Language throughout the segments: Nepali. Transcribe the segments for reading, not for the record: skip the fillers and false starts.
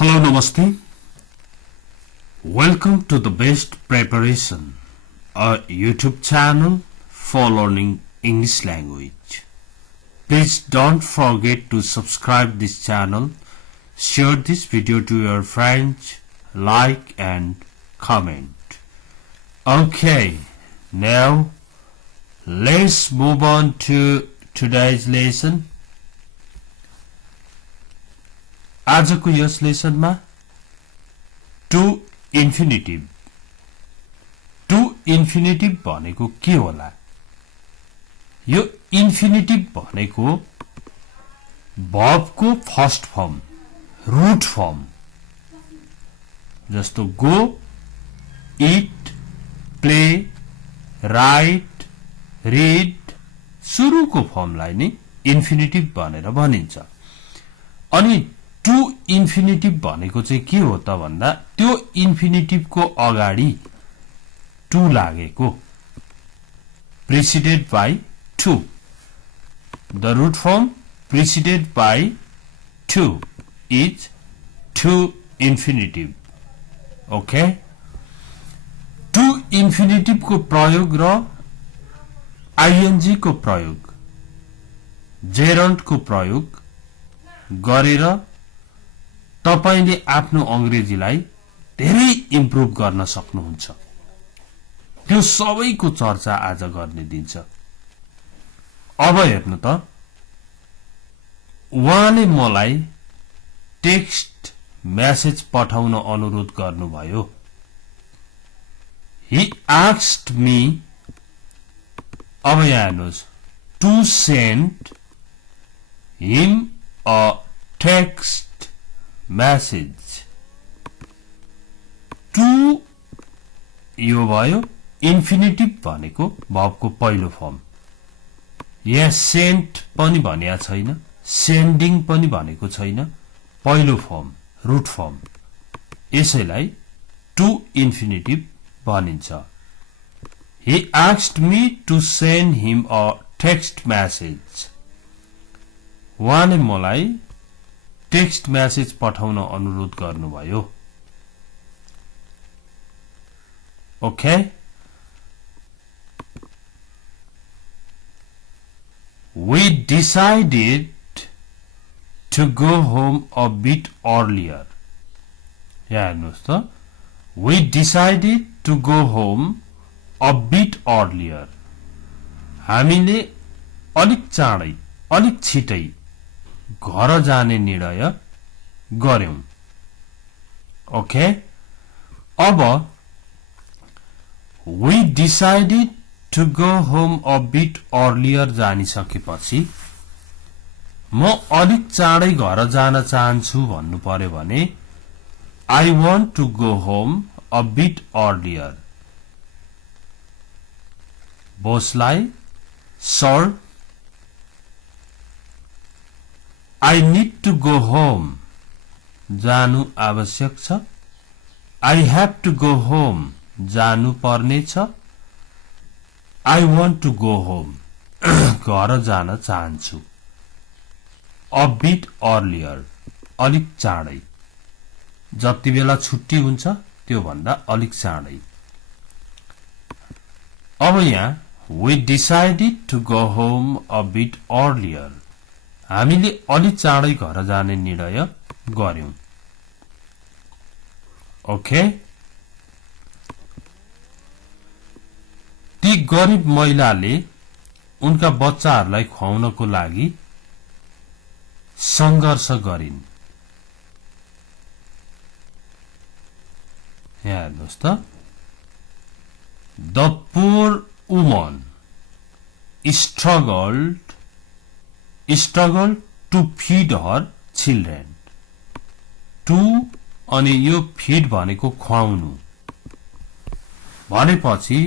Hello, Namaste. Welcome to the Best Preparation, a YouTube channel for learning English language. Please don't forget to subscribe this channel, share this video to your friends, like and comment. Okay, now let's move on to today's lesson. आजको यस लेसनमा टु इन्फिनिटिभ भनेको के होला? यो इन्फिनिटिभ भनेको भर्बको फर्स्ट फर्म, रूट फर्म, जस्तो go, eat, play, write, read, सुरुको फर्मलाई नै इन्फिनिटिभ भनेर भनिन्छ। अनि टु इन्फिनिटिभ भनेको चाहिँ के हो त भन्दा त्यो इन्फिनिटिभको अगाडि टु लागेको, preceded by to, the root form preceded by to is to infinitive. Okay, to इन्फिनिटिभको प्रयोग र आइएनजी को प्रयोग, जेरन्डको प्रयोग गरेर तपाईले आफ्नो अंग्रेजीलाई धेरै इम्प्रुभ गर्न सक्नुहुन्छ। त्यो सबैको चर्चा आज गर्ने दिन्छ। अब हेर्नु त, उहाँले मलाई टेक्स्ट मेसेज पठाउन अनुरोध गर्नुभयो। He asked me, अब यहाँ हेर्नुहोस्, to send him a text message. To यो भयो इन्फिनिटिभ भनेको भर्बको पहिलो फर्म। यहाँ सेन्ट पनि भनिया छैन, सेन्डिङ पनि भनेको छैन, पहिलो फर्म, रूट फर्म। यसैलाई टु इन्फिनिटिभ भनिन्छ। He asked me to send him a text message. उहाँले मलाई टेक्स्ट मेसेज पठाउन अनुरोध गर्नुभयो। Okay, we decided to go home a bit earlier. यहाँ हेर्नुहोस् त, we decided to go home a bit earlier. हामीले अलिक चाँडै, अलिक छिटै घर जाने निर्णय गर्यौं। ओके, अब we decided to go home a bit earlier जानिसकेपछि म अलिक चाँडै घर जान चाहन्छु भन्नु पर्यो भने I want to go home a bit earlier। बोसलाई sir, I need to go home, जानु आवश्यक छ। I have to go home, जानु पर्ने छ। I want to go home, घर जान चाहन्छु। A bit earlier, अलिक चाँडै, जति बेला छुट्टी हुन्छ त्यो भन्दा अलिक चाँडै। अब यहाँ we decided to go home a bit earlier, हामीले अलि चाँडै घर जाने निर्णय गर्यौं। ओके, ती गरिब महिलाले उनका बच्चाहरूलाई खुवाउनको लागि संघर्ष गरिन्। यहाँ हेर्नुहोस् त, the poor woman struggled to feed her children. To अनि यो फीड भनेको खुवाउनु भनेपछि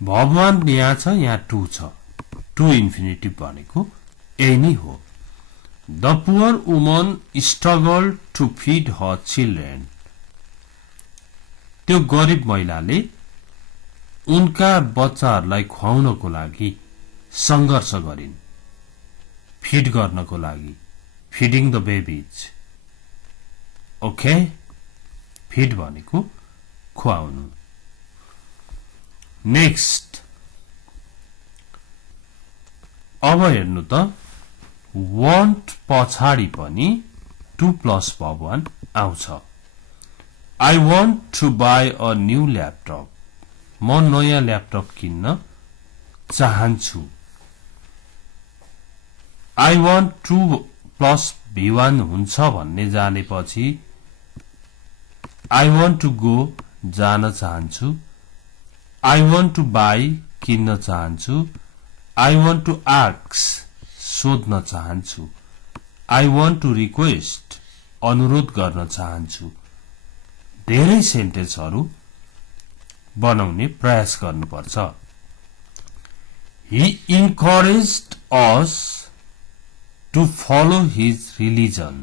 भगवान यहाँ छ, यहाँ टु छ। टु इन्फिनिटिभ भनेको यही नै हो। The poor woman struggled to feed her children. त्यो गरिब महिलाले उनका बच्चाहरूलाई खुवाउनको लागि संघर्ष गरिन्, फिड गर्नको लागि, feeding the babies. Okay feed भनेको खुवाउनु नेक्स्ट अब हेर्नु त want पछाडी पनि 2 plus verb 1 आउँछ I want to buy a new laptop म नयाँ ल्यापटप किन्न चाहन्छु I want 2 plus v1 हुन्छ भन्ने जानेपछि I want to go जान चाहन्छु I want to buy किन्न चाहन्छु I want to ask सोध्न चाहन्छु I want to request अनुरोध गर्न चाहन्छु धेरै सेन्टेन्सहरु बनाउने प्रयास गर्नुपर्छ He encouraged us to follow his religion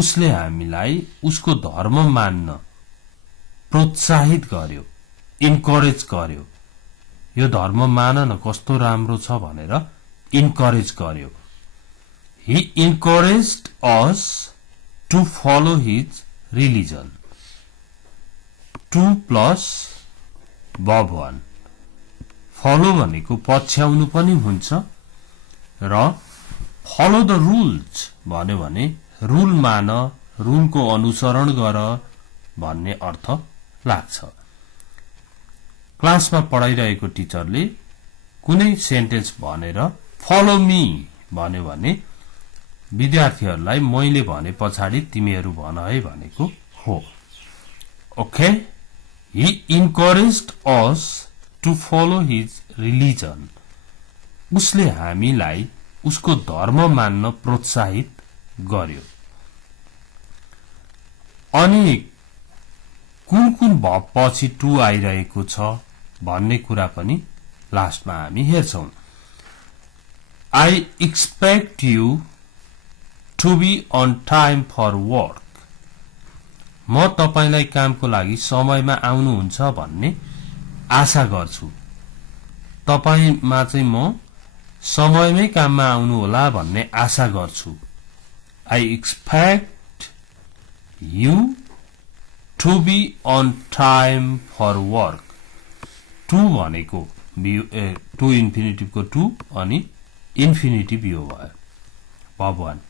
उसले हामीलाई उसको धर्म मान्न प्रोत्साहित गर्यो इन्करेज गर्यो यो धर्म मान न कस्तो राम्रो छ भनेर इन्करेज गर्यो He encouraged us to follow his religion 2 plus verb 1 follow भनेको पछ्याउनु पनि हुन्छ र follow the rules भन्यो भने रूल मान रूलको अनुसरण गर भन्ने अर्थ लाग्छ क्लासमा पढाइरहेको टिचरले कुनै सेन्टेन्स भनेर फलो मी भन्यो भने विद्यार्थीहरुलाई मैले भने पछाडी तिमीहरु भन है भनेको हो okay He encouraged us to follow his religion उसले हामीलाई उसको धर्म मान्न प्रोत्साहित गर्यो अनि कुन कुन भब पछि 2 आइरहेको छ भन्ने कुरा पनि लास्टमा हामी हेर्छौं I expect you to be on time for work म तपाईलाई कामको लागि समयमा आउनुहुन्छ भन्ने आशा गर्छु तपाईमा चाहिँ म समयमै काममा आउनु होला भन्ने आशा गर्छु I expect you to be on time for work 2 भनेको to infinitive को 2 अनि infinitive यो भयो verb 1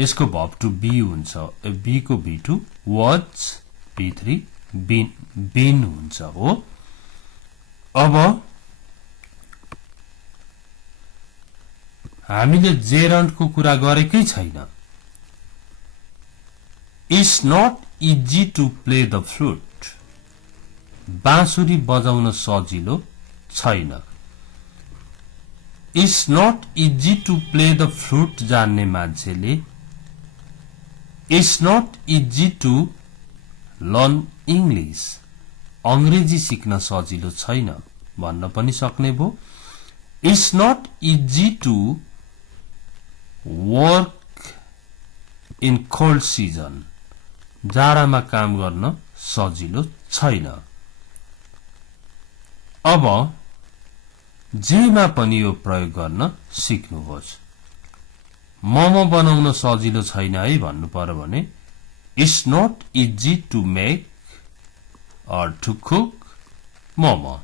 यसको verb to be हुन्छ be को be2 was be3 been हुन्छ हो अब हामीले जेरन्ट को कुरा गरेकै छैन It's not easy to play the flute बाँसुरी बजाउन सजिलो छैन It's not easy to play the flute जान्ने मान्छेले It's not easy to learn English अंग्रेजी सिक्न सजिलो छैन भन्न पनि सक्ने भो It's not easy to work in cold season जाडामा काम गर्न सजिलो छैन अब जेमा पनि यो प्रयोग गर्न सिक्नुहोस् मोमो बनाउन सजिलो छैन है भन्नु पर्यो भने It's not easy to make or to cook momo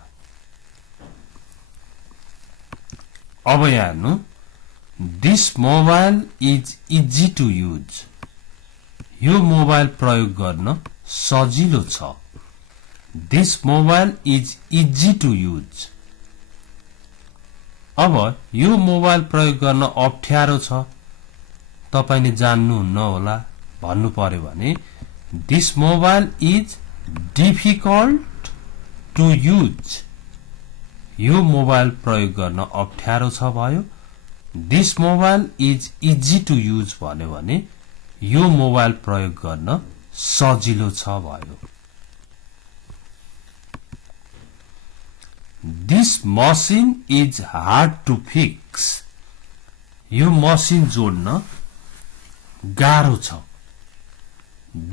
अब यहाँ हेर्नु This mobile is easy to use यो मोबाइल प्रयोग गर्न सजिलो छ This mobile is easy to use अब यो मोबाइल प्रयोग गर्न अप्ठ्यारो छ तपाईले जान्नुहुन्न होला भन्नु पर्यो भने This mobile is difficult to use यो मोबाइल प्रयोग गर्न अप्ठ्यारो छ भयो This mobile is easy to use भन्यो भने यो मोबाइल प्रयोग गर्न सजिलो छ भयो This machine is hard to fix यो मसिन जोड्न गाह्रो छ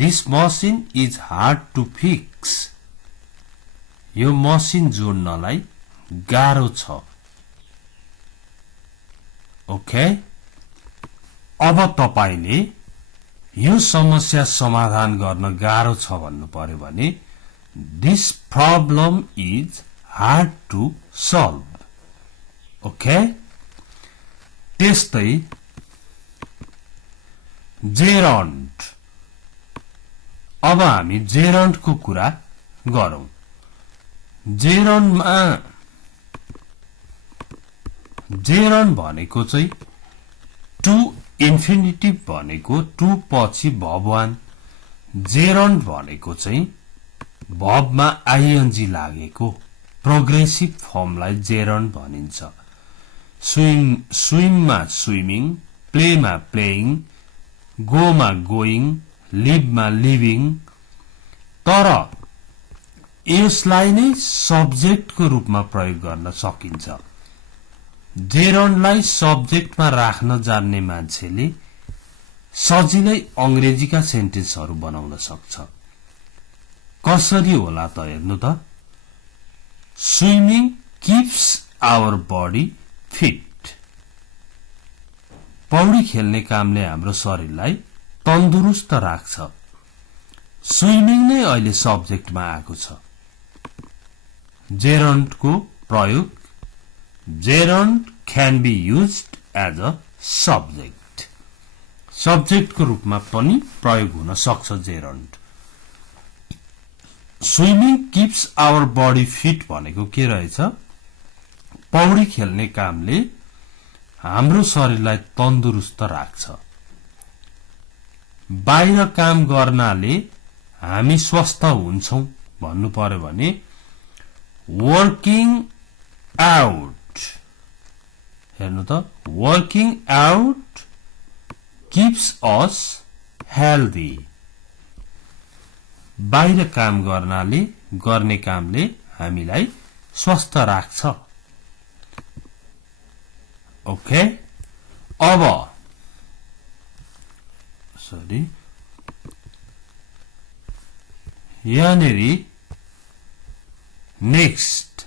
This machine is hard to fix यो मसिन जोड्नलाई गाह्रो छ ओके अब तपाईले यो समस्या समाधान गर्न गाह्रो छ भन्नु पर्यो भने this problem is hard to solve. Okay, त्यस्तै जेरन्ड। अब हामी जेरन्डको कुरा गरौं। जेरन्ड भनेको चाहिँ टु इन्फिनिटिभ भनेको टु पछि भव1, जेरन्ड भनेको चाहिँ भवमा आइएनजी लागेको प्रोग्रेसिभ फर्मलाई जेरन्ड भनिन्छ। स्विममा स्विमिङ, प्लेमा प्लेइङ, गोमा गोइङ, लिभमा लिभिङ। तर यसलाई नै सब्जेक्टको रूपमा प्रयोग गर्न सकिन्छ। जेरन्डलाई सब्जेक्टमा राख्न जान्ने मान्छेले सजिलै अंग्रेजीका सेन्टेन्सहरू बनाउन सक्छ। कसरी होला त हेर्नु त। Swimming keeps our body fit. पौडी खेल्ने कामले हाम्रो शरीरलाई तन्दुरुस्त राख्छ। स्विमिङ नै अहिले सब्जेक्टमा आएको छ। जेरन्डको प्रयोग, gerund can be used as a subject. सब्जेक्टको रूपमा पनि प्रयोग हुन सक्छ जेरन्ड। Swimming keeps our body fit भनेको के रहेछ? पौडी खेल्ने कामले हाम्रो शरीरलाई तन्दुरुस्त राख्छ। बाहिर काम गर्नाले हामी स्वस्थ हुन्छौं भन्नु पर्यो भने वर्किङ आउट। हेर्नु त, working out keeps us healthy. बाहिर काम गर्ने कामले हामीलाई स्वस्थ राख्छ। ओके, अब यहाँनेरि नेक्स्ट,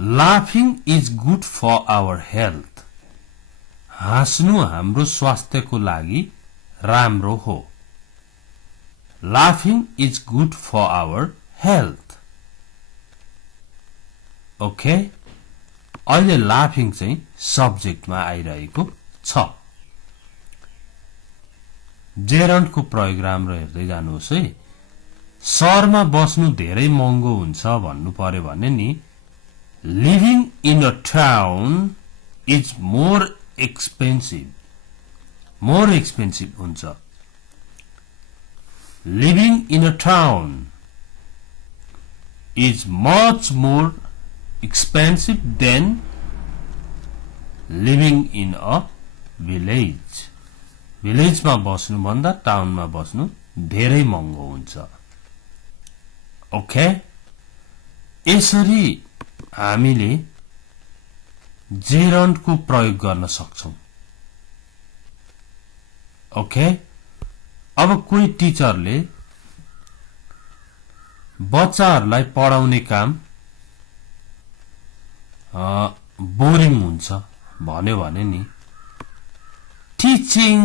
लाफिङ is good for our health. हाँस्नु हाम्रो स्वास्थ्यको लागि राम्रो हो। लाफिङ is good for our health. Okay, अहिले लाफिङ चाहिँ सब्जेक्टमा आइरहेको छ। जेरन्डको प्रयोग राम्रो हेर्दै जानुहोस् है। शहरमा बस्नु धेरै महँगो हुन्छ भन्नु पर्यो भने नि living in a town is more expensive. More expensive हुन्छ। Living in a town is much more expensive than living in a village. विलेजमा बस्नु भन्दा टाउनमा बस्नु धेरै महँगो हुन्छ। ओके, यसरी हामीले जेरन्डको प्रयोग गर्न सक्छौं। ओके, अब कोही टिचरले बच्चाहरूलाई पढाउने काम बोरिङ हुन्छ भन्यो भने नि टिचिङ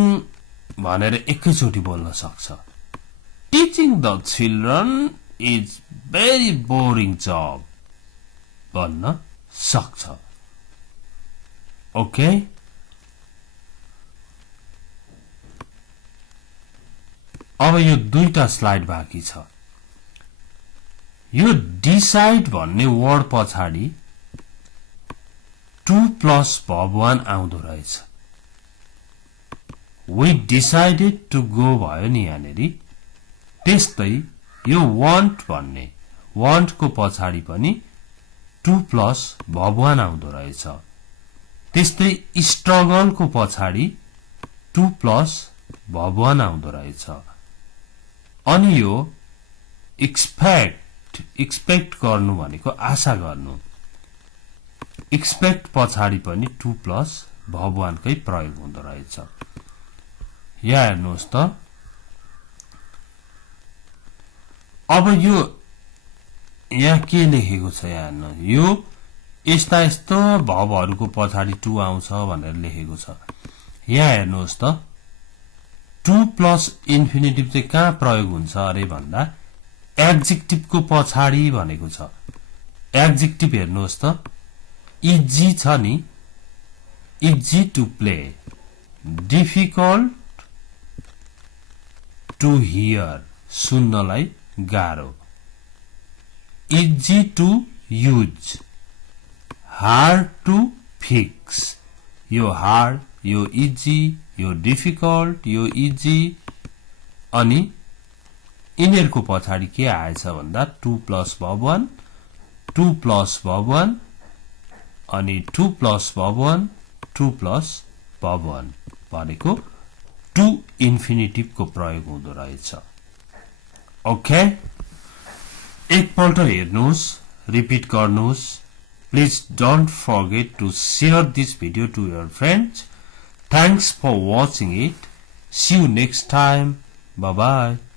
भनेर एकैचोटि बोल्न सक्छ। Teaching the children is very boring जब भन्न सक्छ। ओके, अब यो दुईटा स्लाइड बाँकी छ। यो डिसाइड भन्ने वर्ड पछाडि टु प्लस भव1 आउँदो रहेछ। वी डिसाइडेड टु गो भयो नि यहाँनेरि। त्यस्तै यो वान्ट भन्ने वान्टको पछाडि पनि टु प्लस भव1 आउँदो रहेछ। त्यस्तै स्ट्रगलको पछाडि टु प्लस भव1 आउँदो रहेछ। अनि यो एक्सपेक्ट गर्नु भनेको आशा गर्नु। एक्सपेक्ट पछाडि पनि टु प्लस भव1 कै प्रयोग हुँदो रहेछ। यहाँ हेर्नुहोस् त, अब यो यहाँ के लेखेको छ यहाँ हेर्नु। यो यस्ता यस्तो भवहरूको पछाडि टु आउँछ भनेर लेखेको छ। यहाँ हेर्नुहोस् त, टु प्लस इन्फिनिटिभ चाहिँ कहाँ प्रयोग हुन्छ अरे भन्दा एड्जेक्टिभको पछाडि भनेको छ एड्जेक्टिभ हेर्नुहोस् त इजी छ नि easy to play difficult to hear सुन्नलाई गाह्रो easy to use hard to fix यो हार्ड यो इजी यो डिफिकल्ट यो इजी अनि यिनीहरुको पछाडि के आएछ भन्दा 2 प्लस verb 1 2 प्लस verb 1 अनि 2 प्लस verb 1 2 प्लस verb 1 भनेको टु इन्फिनिटिभ को प्रयोग हुँदो रहेछ ओके एकपल्ट हेर्नुस् रिपिट गर्नुस् Please don't forget to share this video to your friends. Thanks for watching it. See you next time. Bye bye.